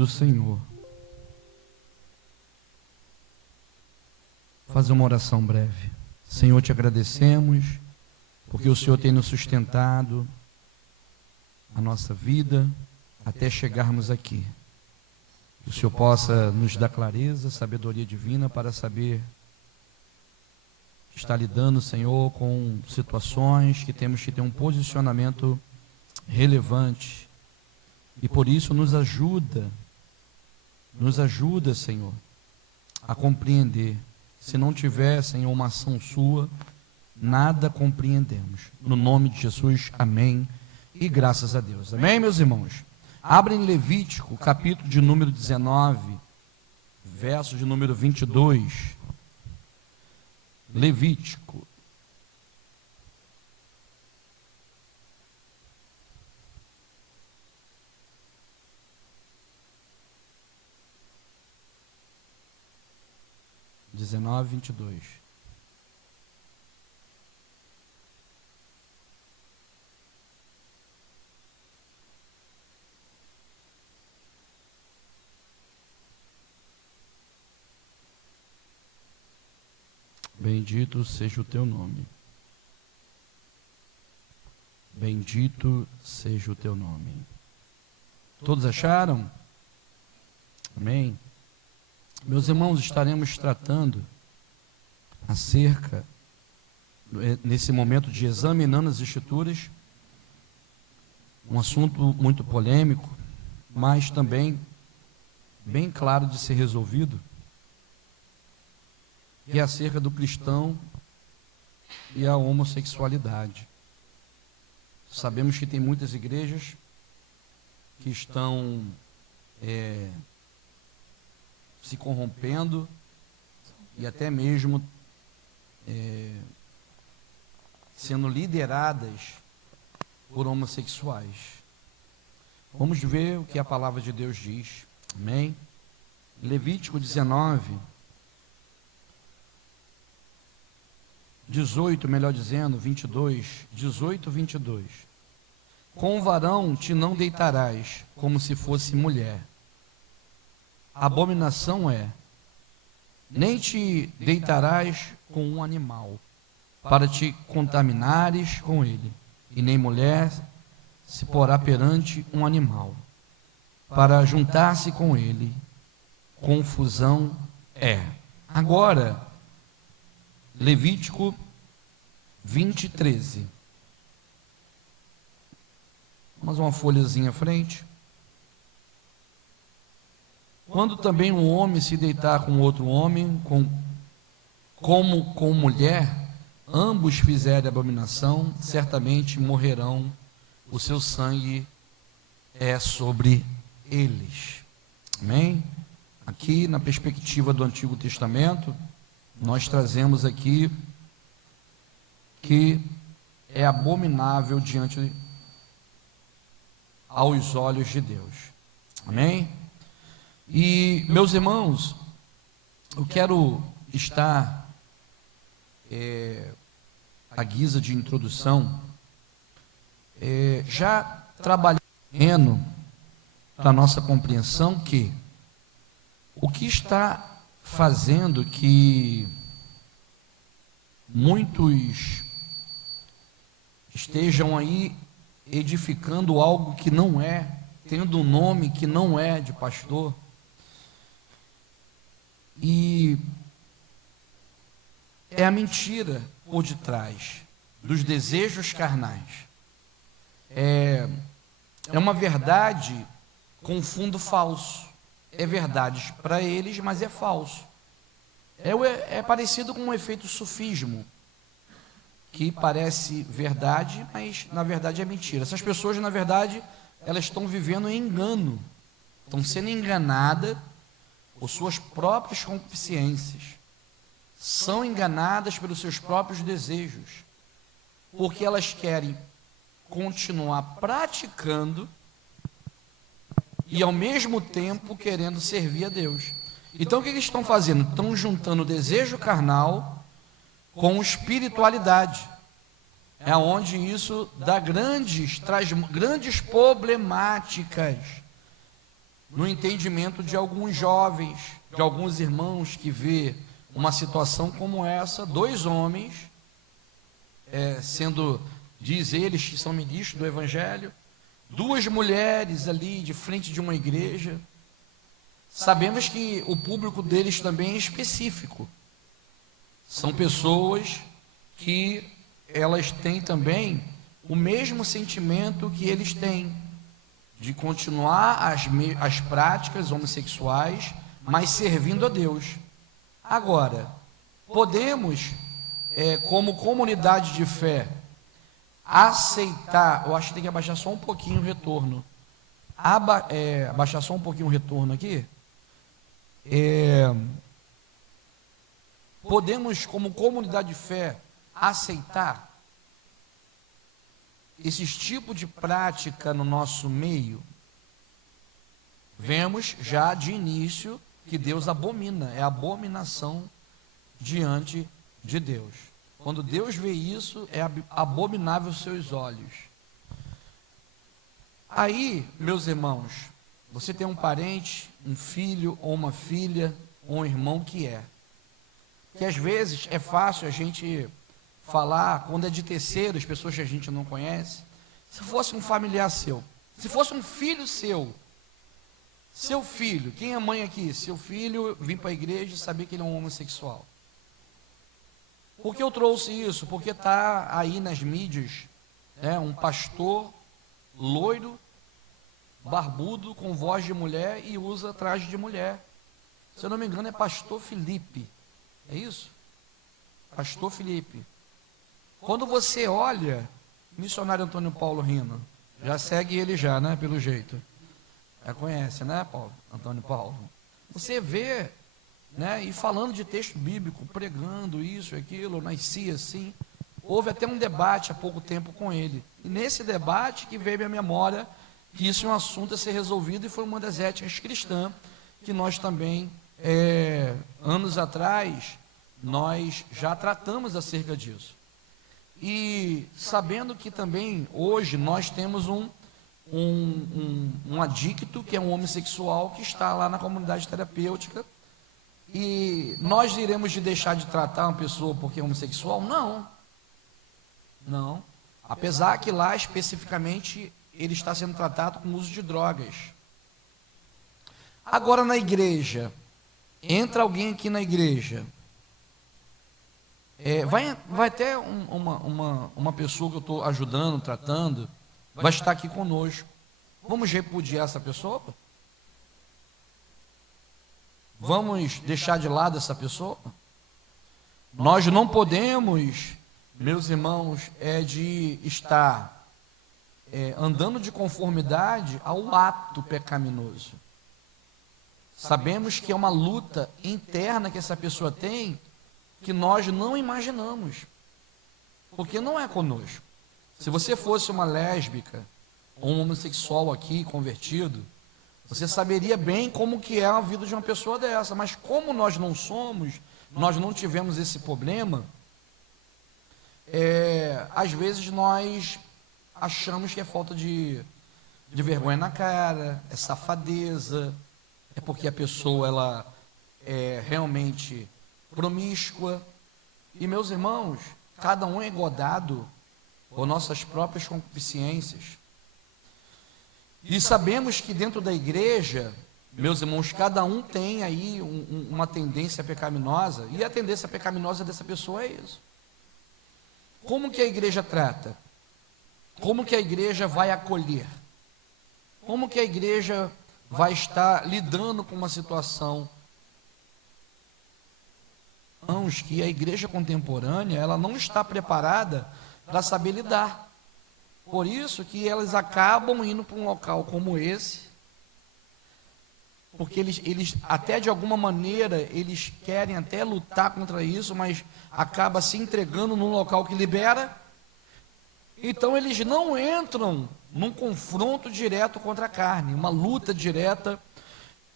do Senhor. Fazer uma oração breve. Senhor, te agradecemos, porque o Senhor tem nos sustentado a nossa vida até chegarmos aqui. Que o Senhor possa nos dar clareza, sabedoria divina para saber estar lidando, Senhor, com situações que temos que ter um posicionamento relevante. E por isso nos ajuda, Senhor, a compreender. Se não tiver, Senhor, uma ação sua, nada compreendemos. No nome de Jesus, amém. E graças a Deus. Amém, meus irmãos? Abrem Levítico, capítulo de número 19, verso de número 22. Levítico. Dezenove, 22. Bendito seja o teu nome. Bendito seja o teu nome. Todos acharam? Amém? Meus irmãos, estaremos tratando acerca, nesse momento de examinando as Escrituras, um assunto muito polêmico, mas também bem claro de ser resolvido, que é acerca do cristão e a homossexualidade. Sabemos que tem muitas igrejas que estão se corrompendo e até mesmo sendo lideradas por homossexuais. Vamos ver o que a palavra de Deus diz. Amém? Levítico 19, 18, melhor dizendo, 22, 18, 22. Com o varão te não deitarás, como se fosse mulher. Abominação é, nem te deitarás com um animal, para te contaminares com ele, e nem mulher se porá perante um animal, para juntar-se com ele. Confusão é. Agora, Levítico 20, 13. Mais uma folhazinha à frente. Quando também um homem se deitar com outro homem, como com mulher, ambos fizerem abominação, certamente morrerão, o seu sangue é sobre eles. Amém? Aqui, na perspectiva do Antigo Testamento, nós trazemos aqui que é abominável diante aos olhos de Deus. Amém? E, meus irmãos, eu quero estar, à guisa de introdução, já trabalhando para a nossa compreensão que o que está fazendo que muitos estejam aí edificando algo que não é, tendo um nome que não é de pastor, e é a mentira por detrás dos desejos carnais. É uma verdade com fundo falso. É verdade para eles, mas é falso. É parecido com um efeito sufismo, que parece verdade, mas na verdade é mentira. Essas pessoas, na verdade, elas estão vivendo em engano, estão sendo enganadas por suas próprias concupiscências, são enganadas pelos seus próprios desejos, porque elas querem continuar praticando e ao mesmo tempo querendo servir a Deus. Então o que eles estão fazendo? Estão juntando o desejo carnal com espiritualidade. É onde isso traz grandes problemáticas no entendimento de alguns jovens, de alguns irmãos que vê uma situação como essa, dois homens, sendo, diz eles que são ministros do Evangelho, duas mulheres ali de frente de uma igreja. Sabemos que o público deles também é específico. São pessoas que elas têm também o mesmo sentimento que eles têm, de continuar as práticas homossexuais, mas servindo a Deus. Agora, podemos, como comunidade de fé, aceitar, eu acho que tem que abaixar só um pouquinho o retorno, abaixar só um pouquinho o retorno aqui, podemos, como comunidade de fé, aceitar esses tipos de prática no nosso meio? Vemos já de início que Deus abomina, é abominação diante de Deus. Quando Deus vê isso, é abominável aos seus olhos. Aí, meus irmãos, você tem um parente, um filho ou uma filha, ou um irmão que às vezes é fácil a gente falar, quando é de terceiros, pessoas que a gente não conhece. Se fosse um familiar seu, se fosse um filho seu filho, quem é mãe aqui? Seu filho vir para a igreja e saber que ele é um homossexual. Por que eu trouxe isso? Porque está aí nas mídias, um pastor loiro, barbudo, com voz de mulher e usa traje de mulher. Se eu não me engano é pastor Felipe, é isso? Pastor Felipe. Quando você olha, missionário Antônio Paulo Rino, já segue ele já, né, pelo jeito. Já conhece, né, Antônio Paulo? Você vê, né, e falando de texto bíblico, pregando isso e aquilo, eu nasci assim. Houve até um debate há pouco tempo com ele. E nesse debate que veio à minha memória que isso é um assunto a ser resolvido, e foi uma das éticas cristãs que nós também, anos atrás, nós já tratamos acerca disso. E sabendo que também hoje nós temos um adicto, que é um homossexual, que está lá na comunidade terapêutica, e nós iremos de deixar de tratar uma pessoa porque é homossexual? Não. Apesar que lá especificamente ele está sendo tratado com uso de drogas. Agora na igreja, entra alguém aqui na igreja, vai até uma pessoa que eu estou ajudando, tratando, vai estar aqui conosco. Vamos repudiar essa pessoa? Vamos deixar de lado essa pessoa? Nós não podemos, meus irmãos, de estar andando de conformidade ao ato pecaminoso. Sabemos que é uma luta interna que essa pessoa tem, que nós não imaginamos, porque não é conosco. Se você fosse uma lésbica ou um homossexual aqui, convertido, você saberia bem como que é a vida de uma pessoa dessa, mas como nós não somos, nós não tivemos esse problema, às vezes nós achamos que é falta de vergonha na cara, é safadeza, é porque a pessoa ela é realmente promíscua. E meus irmãos, cada um é engodado por nossas próprias concupiscências. E sabemos que dentro da igreja, meus irmãos, cada um tem aí uma tendência pecaminosa, e a tendência pecaminosa dessa pessoa é isso. Como que a igreja trata? Como que a igreja vai acolher? Como que a igreja vai estar lidando com uma situação? Que a igreja contemporânea, ela não está preparada para saber lidar. Por isso que elas acabam indo para um local como esse, porque eles até de alguma maneira, eles querem até lutar contra isso, mas acaba se entregando num local que libera. Então eles não entram num confronto direto contra a carne, uma luta direta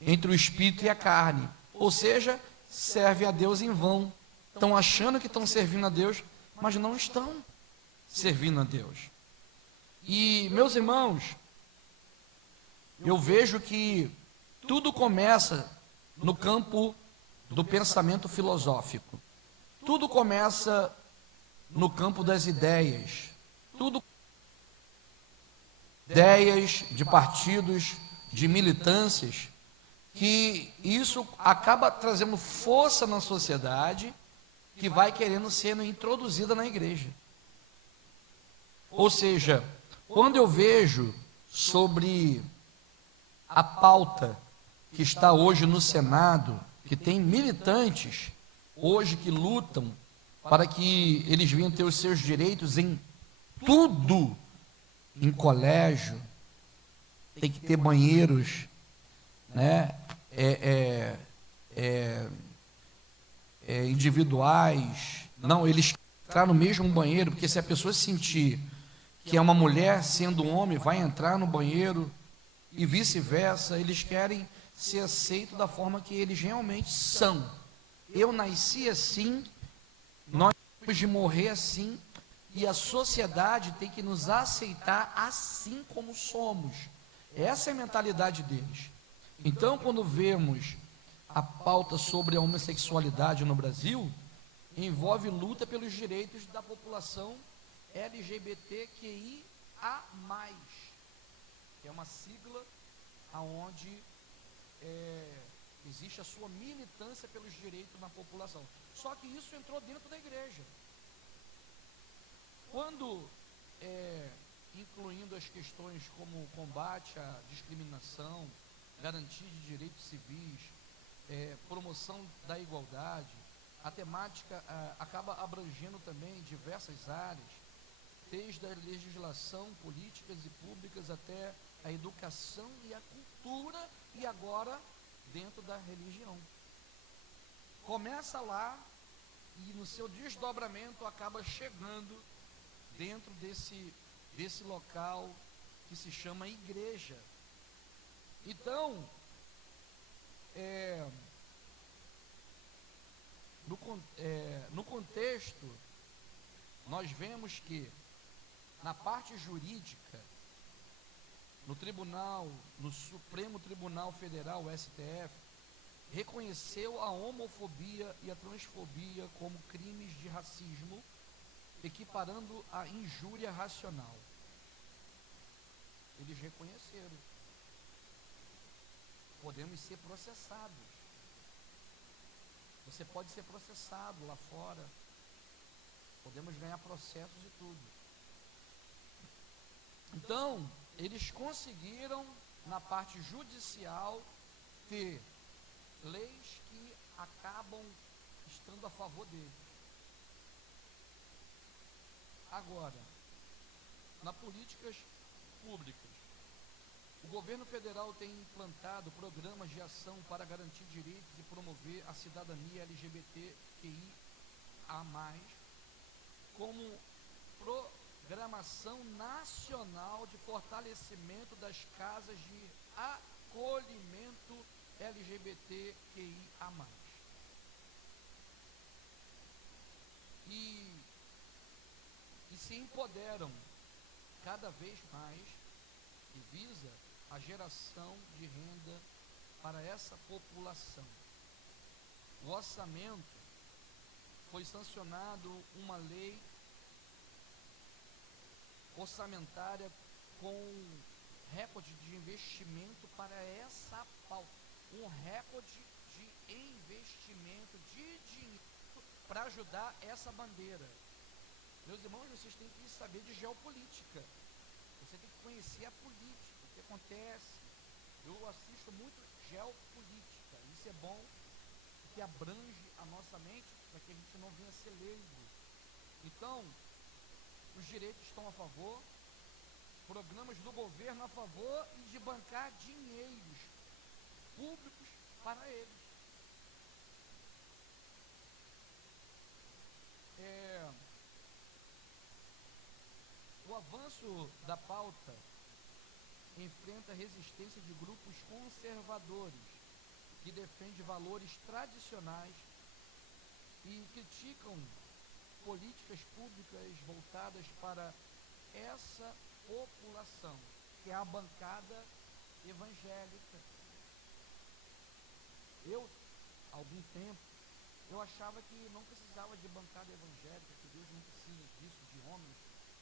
entre o espírito e a carne. Ou seja, serve a Deus em vão. Estão achando que estão servindo a Deus, mas não estão servindo a Deus. E, meus irmãos, eu vejo que Tudo começa no campo do pensamento filosófico. Tudo começa no campo das ideias. Tudo ideias de partidos, de militâncias, que isso acaba trazendo força na sociedade, que vai querendo ser introduzida na igreja. Ou seja, quando eu vejo sobre a pauta que está hoje no Senado, que tem militantes hoje que lutam para que eles venham ter os seus direitos em tudo, em colégio, tem que ter banheiros, né, individuais. Não, eles querem entrar no mesmo banheiro, porque se a pessoa sentir que é uma mulher sendo um homem, vai entrar no banheiro e vice-versa. Eles querem ser aceitos da forma que eles realmente são. Eu nasci assim, nós temos de morrer assim, e a sociedade tem que nos aceitar assim como somos. Essa é a mentalidade deles. Então, quando vemos a pauta sobre a homossexualidade no Brasil, envolve luta pelos direitos da população LGBTQIA+, que é uma sigla onde existe a sua militância pelos direitos na população. Só que isso entrou dentro da igreja. Quando, incluindo as questões como combate à discriminação, garantia de direitos civis, promoção da igualdade, a temática acaba abrangendo também diversas áreas, desde a legislação, políticas e públicas até a educação e a cultura, e agora dentro da religião. Começa lá e no seu desdobramento acaba chegando dentro desse local que se chama igreja. Então, no contexto, nós vemos que na parte jurídica, no tribunal, no Supremo Tribunal Federal, o STF, reconheceu a homofobia e a transfobia como crimes de racismo, equiparando a injúria racional. Eles reconheceram. Podemos ser processados. Você pode ser processado lá fora. Podemos ganhar processos e tudo. Então, eles conseguiram, na parte judicial, ter leis que acabam estando a favor deles. Agora, nas políticas públicas, o governo federal tem implantado programas de ação para garantir direitos e promover a cidadania LGBTQIA+, como Programação Nacional de Fortalecimento das Casas de Acolhimento LGBTQIA+. E se empoderam cada vez mais e visa a geração de renda para essa população. O orçamento foi sancionado uma lei orçamentária com recorde de investimento para essa pauta, um recorde de investimento de dinheiro para ajudar essa bandeira. Meus irmãos, vocês têm que saber de geopolítica, você tem que conhecer a política, o que acontece. Eu assisto muito geopolítica, isso é bom, porque abrange a nossa mente para que a gente não venha ser leigo. Então, os direitos estão a favor, programas do governo a favor e de bancar dinheiros públicos para eles. O avanço da pauta enfrenta a resistência de grupos conservadores que defendem valores tradicionais e criticam políticas públicas voltadas para essa população, que é a bancada evangélica. algum tempo, eu achava que não precisava de bancada evangélica, que Deus não precisa disso, de homens,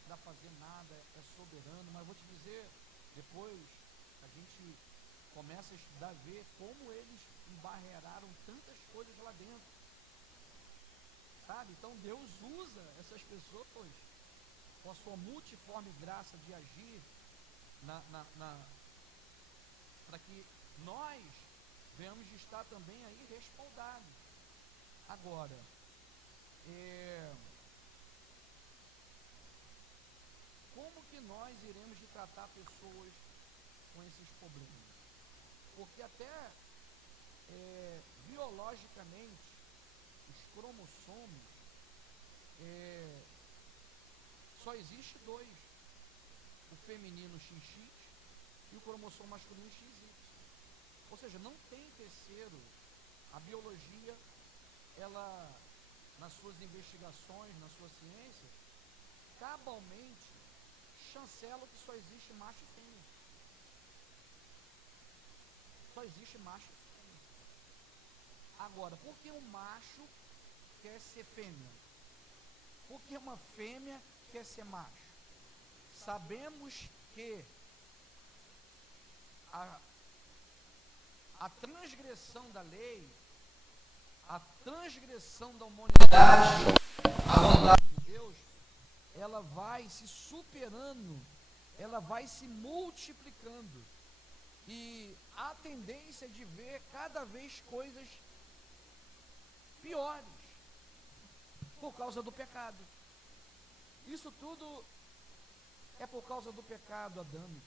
para fazer nada, é soberano. Mas vou te dizer, depois a gente começa a estudar, ver como eles embarreiraram tantas coisas lá dentro, sabe? Então Deus usa essas pessoas com a sua multiforme graça de agir para que nós venhamos de estar também aí respaldados. Agora, como que nós iremos de tratar pessoas com esses problemas? Porque até biologicamente, os cromossomos, só existe dois, o feminino XX e o cromossomo masculino XY. Ou seja, não tem terceiro. A biologia, ela, nas suas investigações, na sua ciência, cabalmente chancela que só existe macho e fêmea. Só existe macho e fêmea. Agora, por que um macho quer ser fêmea? Por que uma fêmea quer ser macho? Sabemos que a transgressão da lei, a transgressão da humanidade, a vontade de Deus, ela vai se superando, ela vai se multiplicando, e a tendência de ver cada vez coisas piores, por causa do pecado. Isso tudo é por causa do pecado adâmico,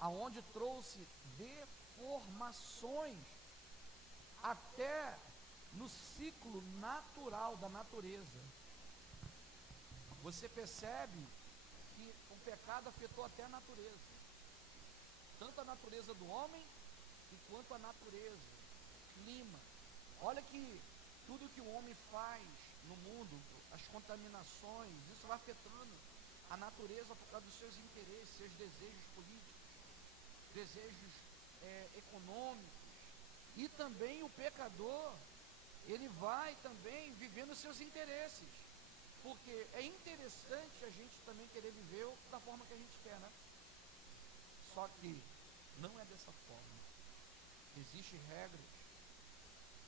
aonde trouxe deformações até no ciclo natural da natureza. Você percebe que o pecado afetou até a natureza, tanto a natureza do homem quanto a natureza, clima. Olha que tudo que o homem faz no mundo, as contaminações, isso vai afetando a natureza por causa dos seus interesses, seus desejos políticos, desejos econômicos. E também o pecador, ele vai também vivendo seus interesses, porque é interessante a gente também querer viver da forma que a gente quer, né? Só que não é dessa forma. Existem regras,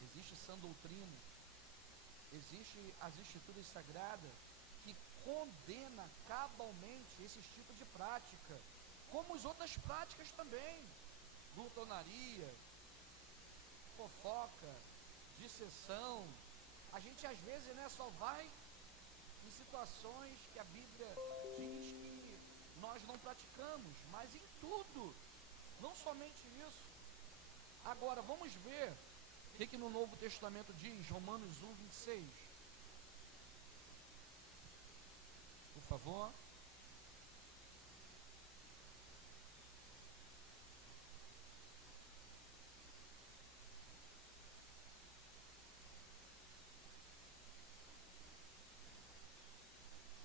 existe sã doutrina, existe as escrituras sagradas que condena cabalmente esses tipos de prática, como as outras práticas também, glutonaria, fofoca, dissensão. A gente às vezes, né, só vai em situações que a Bíblia diz que nós não praticamos, mas em tudo, não somente isso. Agora vamos ver o que no Novo Testamento diz, Romanos 1:26. Por favor.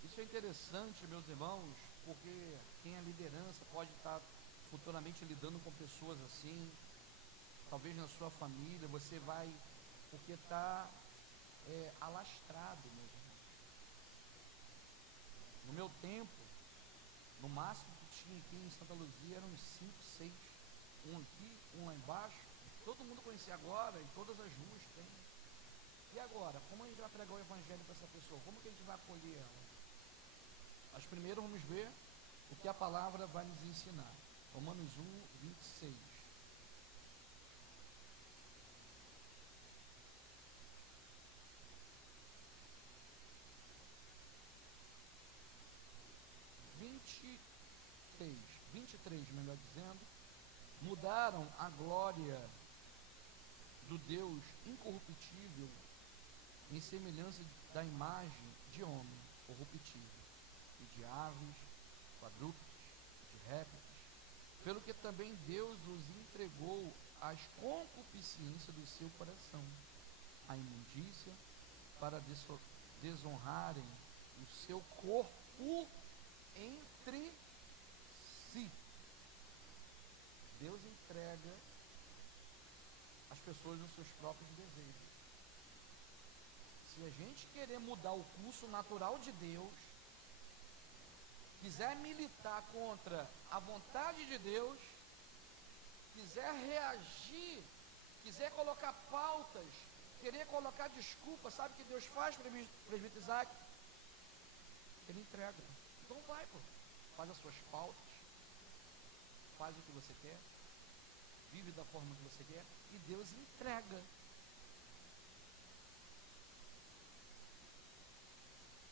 Isso é interessante, meus irmãos, porque quem é liderança pode estar futuramente lidando com pessoas assim. Talvez na sua família você vai, porque está alastrado, meus irmãos. No meu tempo, no máximo que tinha aqui em Santa Luzia eram 5, 6, um aqui, um lá embaixo. Todo mundo conhecia agora, em todas as ruas tem. E agora, como a gente vai pregar o evangelho para essa pessoa? Como que a gente vai acolher ela? Mas primeiro vamos ver o que a palavra vai nos ensinar. Romanos 1:26. (23), 23, melhor dizendo. Mudaram a glória do Deus incorruptível em semelhança da imagem de homem corruptível, e de aves, quadrúpedes, de répteis, pelo que também Deus os entregou às concupiscências do seu coração, a imundícia, para desonrarem o seu corpo entre si. Deus entrega as pessoas nos seus próprios desejos. Se a gente querer mudar o curso natural de Deus, quiser militar contra a vontade de Deus, quiser reagir, quiser colocar pautas, querer colocar desculpas, sabe o que Deus faz, presbítero Isaac? Ele entrega. Então vai, pô, faz as suas pautas, faz o que você quer, vive da forma que você quer, e Deus entrega.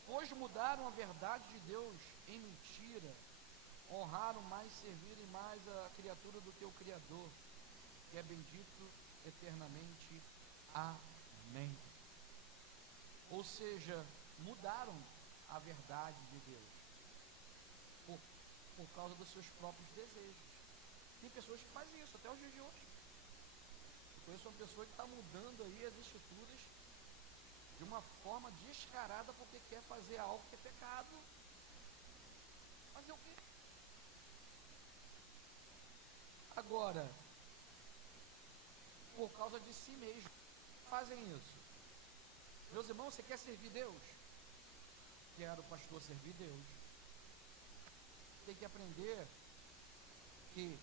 Hoje mudaram a verdade de Deus em mentira, honraram mais, servirem mais a criatura do que o Criador, que é bendito eternamente. Amém. Ou seja, mudaram a verdade de Deus por causa dos seus próprios desejos. Tem pessoas que fazem isso até os dias de hoje. Eu conheço uma pessoa que está mudando aí as escrituras de uma forma descarada porque quer fazer algo que é pecado. Fazer o quê? Agora, por causa de si mesmo, fazem isso. Meus irmãos, você quer servir Deus? Quero, pastor, servir Deus. Tem que aprender que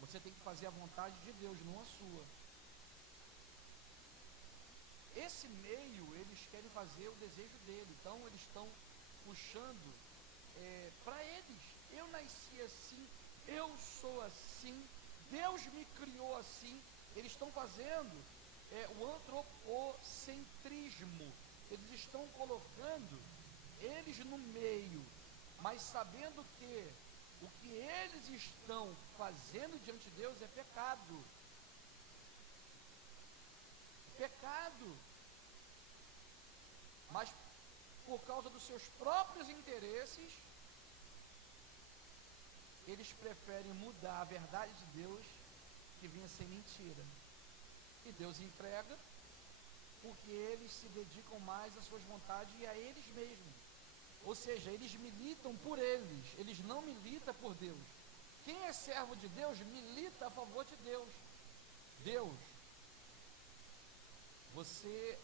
você tem que fazer a vontade de Deus, não a sua. Esse meio, eles querem fazer o desejo dele, então eles estão puxando para eles. Eu nasci assim, eu sou assim, Deus me criou assim. Eles estão fazendo o antropocentrismo. Eles estão colocando eles no meio, mas sabendo que o que eles estão fazendo diante de Deus é pecado. Pecado. Mas por causa dos seus próprios interesses, eles preferem mudar a verdade de Deus, que vinha ser mentira. E Deus entrega, porque eles se dedicam mais às suas vontades e a eles mesmos. Ou seja, eles militam por eles não militam por Deus. Quem é servo de Deus, milita a favor de Deus. Deus, você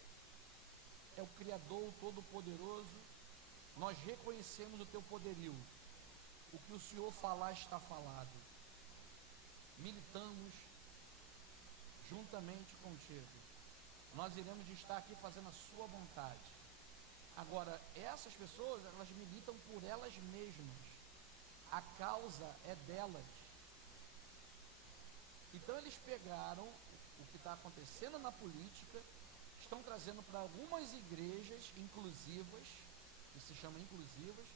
é o Criador, o Todo-Poderoso, nós reconhecemos o teu poderio. O que o Senhor falar está falado. Militamos juntamente contigo. Nós iremos estar aqui fazendo a sua vontade. Agora, essas pessoas, elas militam por elas mesmas. A causa é delas. Então eles pegaram o que está acontecendo na política, estão trazendo para algumas igrejas inclusivas, que se chamam inclusivas,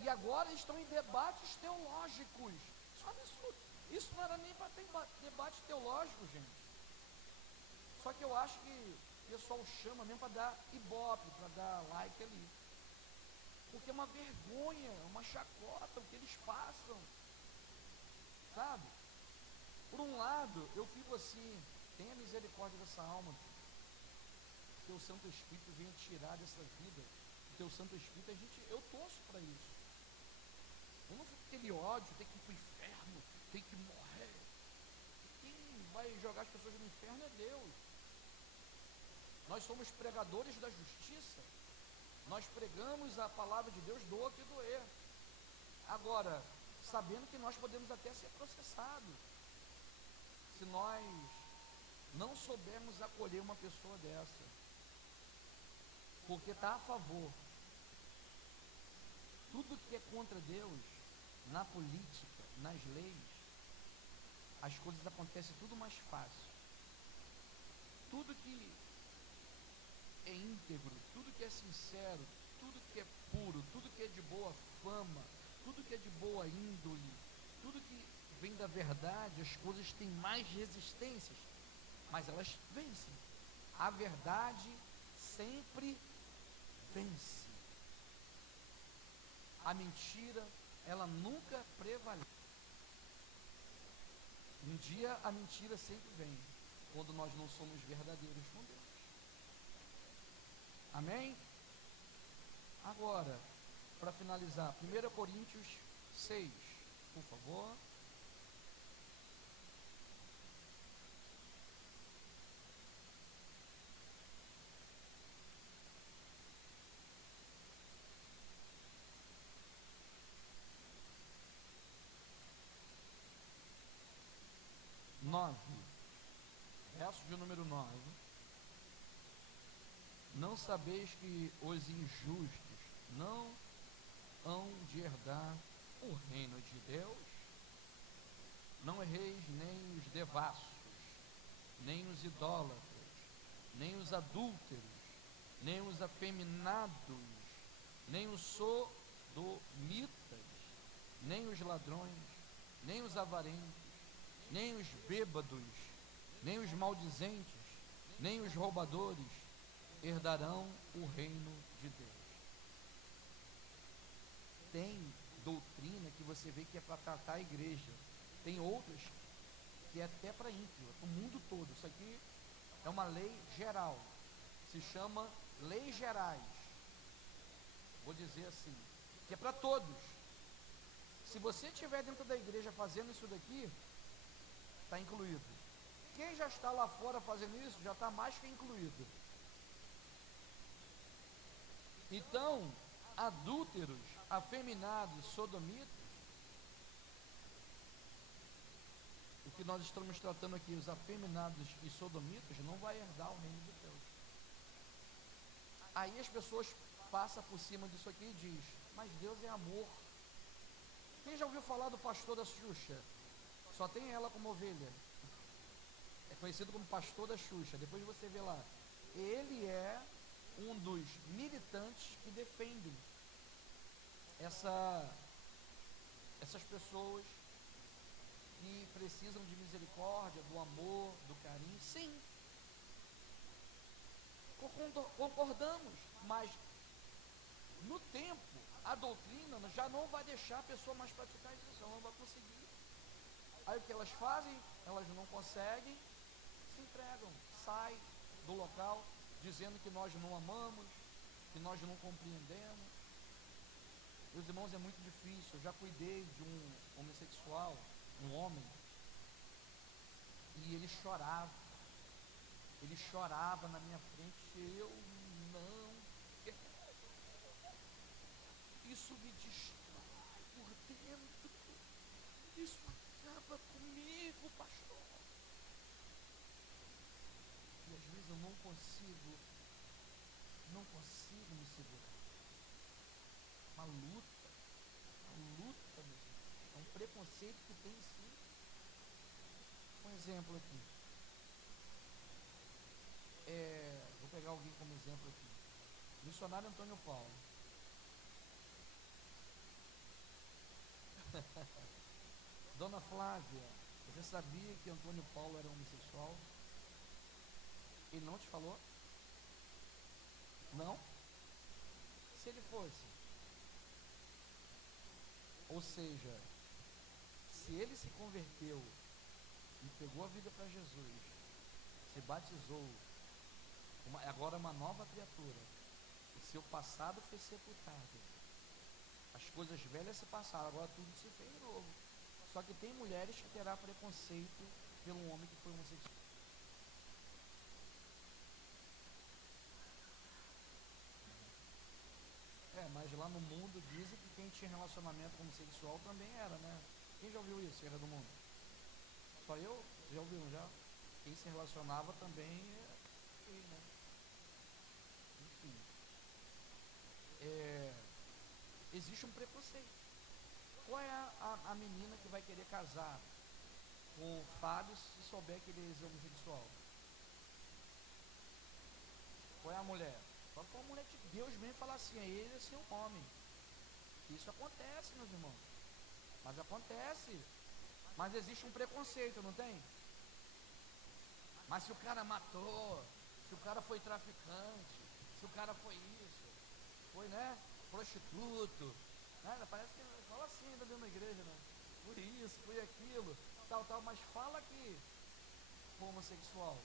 e agora estão em debates teológicos. Isso é um absurdo. Isso não era nem para ter debate teológico, gente. Só que eu acho que o pessoal chama mesmo para dar ibope, para dar like ali. Porque é uma vergonha, uma chacota o que eles passam. Sabe? Por um lado, eu fico assim, tenha misericórdia dessa alma, que teu Santo Espírito venha tirar dessa vida. O teu Santo Espírito, eu torço para isso. Eu não fico com aquele ódio, tem que ir para o inferno, tem que morrer. Quem vai jogar as pessoas no inferno é Deus. Nós somos pregadores da justiça. Nós pregamos a palavra de Deus, doa que doer. Agora, sabendo que nós podemos até ser processados, se nós não soubermos acolher uma pessoa dessa, porque está a favor. Tudo que é contra Deus, na política, nas leis, as coisas acontecem tudo mais fácil. Tudo que é íntegro, tudo que é sincero, tudo que é puro, tudo que é de boa fama, tudo que é de boa índole, tudo que vem da verdade, as coisas têm mais resistências, mas elas vencem. A verdade sempre vence. A mentira, ela nunca prevalece. Um dia a mentira sempre vem, quando nós não somos verdadeiros com Deus. Amém? Agora, para finalizar, 1 Coríntios 6, por favor. verso de número 9. Não sabeis que os injustos não hão de herdar o reino de Deus? Não erreis nem os devassos, nem os idólatras, nem os adúlteros, nem os afeminados, nem os sodomitas, nem os ladrões, nem os avarentos, nem os bêbados, nem os maldizentes, nem os roubadores herdarão o reino de Deus. Tem doutrina que você vê que é para tratar a igreja, tem outras que é até para ímpio, para o mundo todo. Isso aqui é uma lei geral, se chama leis gerais, vou dizer assim, que é para todos. Se você estiver dentro da igreja fazendo isso daqui, está incluído. Quem já está lá fora fazendo isso, já está mais que incluído. Então, adúlteros, afeminados, sodomitas, o que nós estamos tratando aqui, os afeminados e sodomitas, não vai herdar o reino de Deus. Aí as pessoas passam por cima disso aqui e diz, mas Deus é amor. Quem já ouviu falar do pastor da Xuxa? Só tem ela como ovelha. É conhecido como pastor da Xuxa. Depois você vê lá. Ele é um dos militantes que defendem essas pessoas que precisam de misericórdia, do amor, do carinho. Sim, concordamos, mas no tempo, a doutrina já não vai deixar a pessoa mais praticar isso, ela não vai conseguir. Aí o que elas fazem? Elas não conseguem, se entregam, saem do local, dizendo que nós não amamos, que nós não compreendemos. Meus irmãos, é muito difícil. Eu já cuidei de um homossexual, um homem, e ele chorava na minha frente. Eu não quero. Isso me destrói por dentro, isso acaba comigo, pastor. E às vezes eu não consigo me segurar. Uma luta, meu irmão. É um preconceito que tem sim. Um exemplo aqui. Vou pegar alguém como exemplo aqui. Missionário Antônio Paulo. Dona Flávia, você sabia que Antônio Paulo era homossexual? Ele não te falou? Não? Se ele fosse, ou seja, se ele se converteu e pegou a vida para Jesus, se batizou, agora é uma nova criatura, o seu passado foi sepultado, as coisas velhas se passaram, agora tudo se fez novo. Só que tem mulheres que terá preconceito pelo homem que foi homossexual. Mas lá no mundo dizem que quem tinha relacionamento homossexual também era, né? Quem já ouviu isso, era do mundo? Só eu? Já ouviu, já? Quem se relacionava também né? Enfim. Existe um preconceito. Qual é a menina que vai querer casar com o Fábio se souber que ele é homossexual? Qual é a mulher? Só que a mulher de Deus mesmo fala assim, ele é seu homem. Isso acontece, meus irmãos. Mas acontece. Mas existe um preconceito, não tem? Mas se o cara matou, se o cara foi traficante, se o cara foi isso, foi, né, prostituto, né? Parece que fala assim ainda dentro da igreja, né? Por isso, foi aquilo, tal, mas fala que foi homossexual.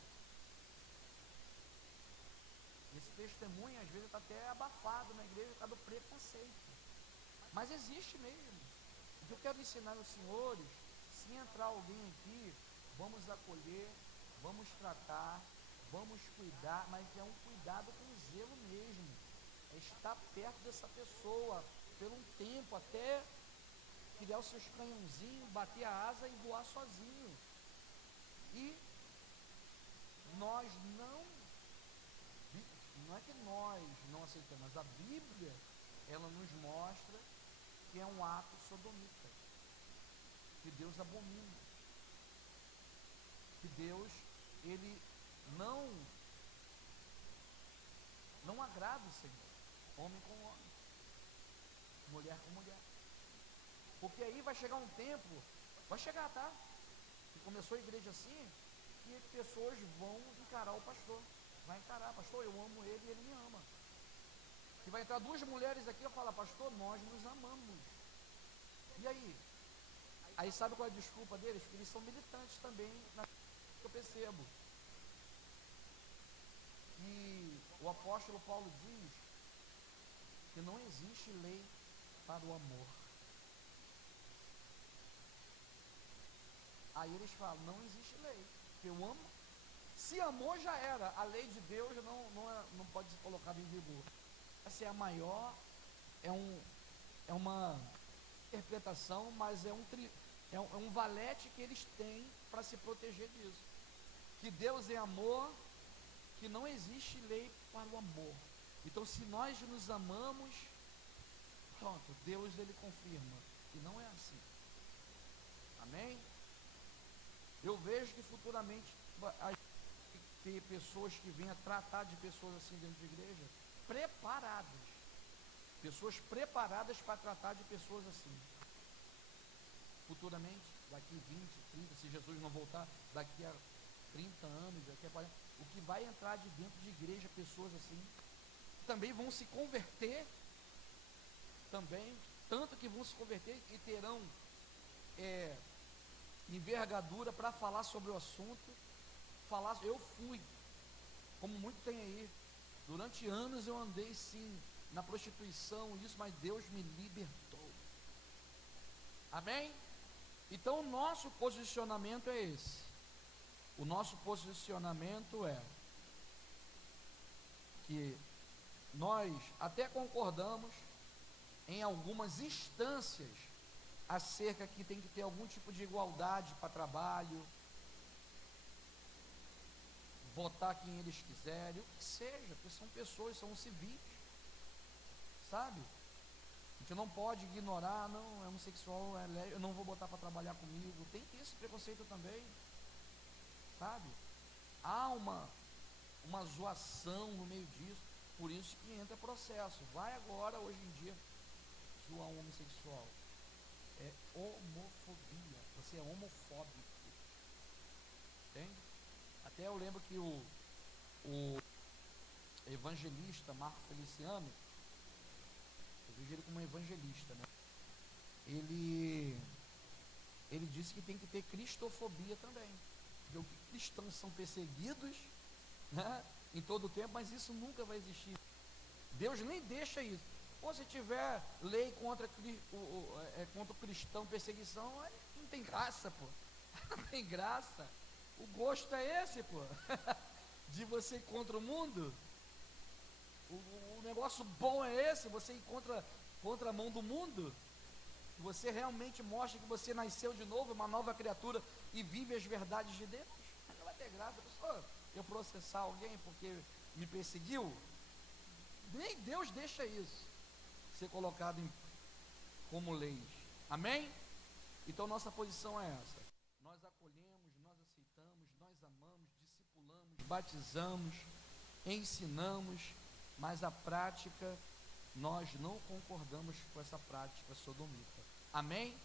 Esse testemunho às vezes está até abafado na igreja por causa do preconceito. Mas existe mesmo. O que eu quero ensinar aos senhores, se entrar alguém aqui, vamos acolher, vamos tratar, vamos cuidar, mas é um cuidado com zelo mesmo. É estar perto dessa pessoa por um tempo, até criar os seus canhãozinhos, bater a asa e voar sozinho. E não é que nós não aceitamos, mas a Bíblia, ela nos mostra que é um ato sodomita, que Deus abomina, que Deus, ele não agrada o Senhor, homem com homem, mulher com mulher, porque aí vai chegar um tempo, vai chegar, tá? Que começou a igreja assim, e pessoas vão encarar o pastor, vai encarar, pastor, eu amo ele e ele me ama, e vai entrar duas mulheres aqui e falar, pastor, nós nos amamos, e aí? Aí sabe qual é a desculpa deles? Porque eles são militantes também, que eu percebo, e o apóstolo Paulo diz que não existe lei para o amor. Aí eles falam, não existe lei, porque eu amo, se amor já era, a lei de Deus não pode ser colocada em vigor. Essa é a maior, é uma interpretação, mas é um valete que eles têm para se proteger disso, que Deus é amor, que não existe lei para o amor. Então, se nós nos amamos, pronto, Deus ele confirma que não é assim. Amém? Eu vejo que futuramente vai ter pessoas que venham tratar de pessoas assim dentro de igreja, preparadas, pessoas preparadas para tratar de pessoas assim. Futuramente, daqui 20, 30, se Jesus não voltar, daqui a 30 anos, daqui a 40, o que vai entrar de dentro de igreja, pessoas assim, também vão se converter, também, tanto que vão se converter e terão envergadura para falar sobre o assunto, eu fui, como muito tem aí, durante anos eu andei sim, na prostituição, isso, mas Deus me libertou, amém? Então o nosso posicionamento é esse, o nosso posicionamento é que nós até concordamos em algumas instâncias acerca que tem que ter algum tipo de igualdade para trabalho, votar quem eles quiserem, o que seja, porque são pessoas, são civis, sabe? A gente não pode ignorar, não, é homossexual, eu não vou botar para trabalhar comigo, tem esse preconceito também, sabe? Há uma zoação no meio disso, por isso que entra processo. Vai agora, hoje em dia, zoar um homossexual, é homofobia, você é homofóbico, entende? Até eu lembro que o evangelista Marco Feliciano, eu vejo ele como um evangelista, né? Ele disse que tem que ter cristofobia também, porque os cristãos são perseguidos, né, em todo o tempo, mas isso nunca vai existir. Deus nem deixa isso. Ou se tiver lei contra o cristão, perseguição, aí não tem graça, pô. Não tem graça. O gosto é esse, pô. De você ir contra o mundo. O negócio bom é esse, você ir contra a mão do mundo. Você realmente mostra que você nasceu de novo, uma nova criatura, e vive as verdades de Deus. Não vai ter graça. Pessoa, eu processar alguém porque me perseguiu, nem Deus deixa isso ser colocado como leis, amém? Então nossa posição é essa, nós acolhemos, nós aceitamos, nós amamos, discipulamos, batizamos, ensinamos, mas a prática, nós não concordamos com essa prática sodomita, amém?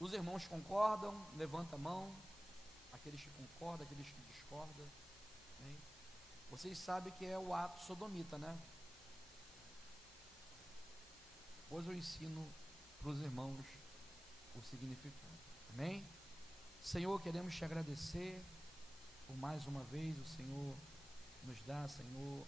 Os irmãos concordam? Levanta a mão, aqueles que concordam, aqueles que discordam, amém? Vocês sabem que é o ato sodomita, né? Depois eu ensino para os irmãos o significado, amém? Senhor, queremos te agradecer por mais uma vez, o Senhor nos dá, Senhor,